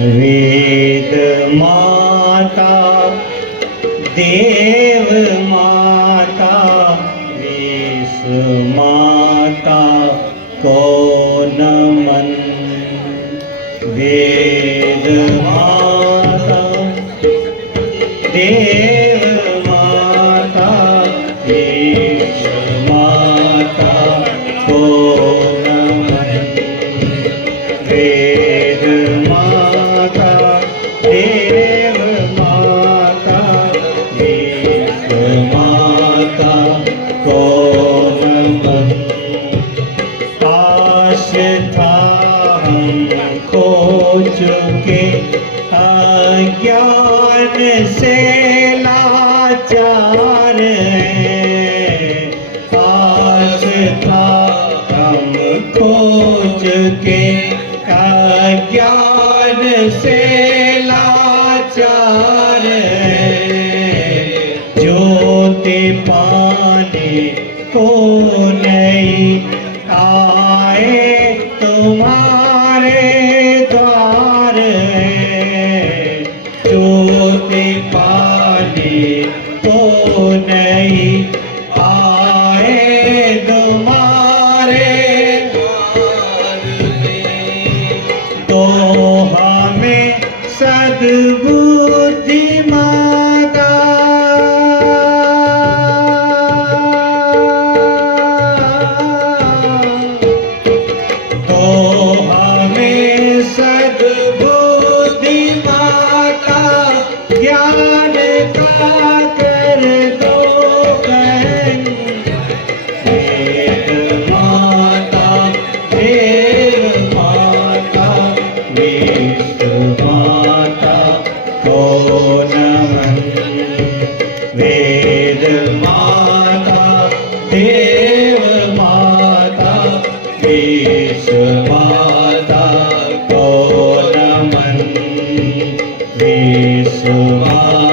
वेद माता देव माता विश्व माता को नमन। वेद माता देव माता विश्व माता को नमन। वेद माता देव माता विश्व माता को नमन। पास था हमको चुके अज्ञान से लाचार हैं। पास था हमको चुके अज्ञान से लाचार हैं। ज्योति पाने को नहीं आए तुम्हारे द्वार हैं। ज्योति पाने को नहीं आए तुम्हारे द्वार में। तो हमें सद्बुद्धि मांगा सद्बुद्धि माता ज्ञान का कर दो बहन। वेद माता देव माता विश्व माता को नमन। वेद माता देव माता विश्व माता को नमन। विश्व माता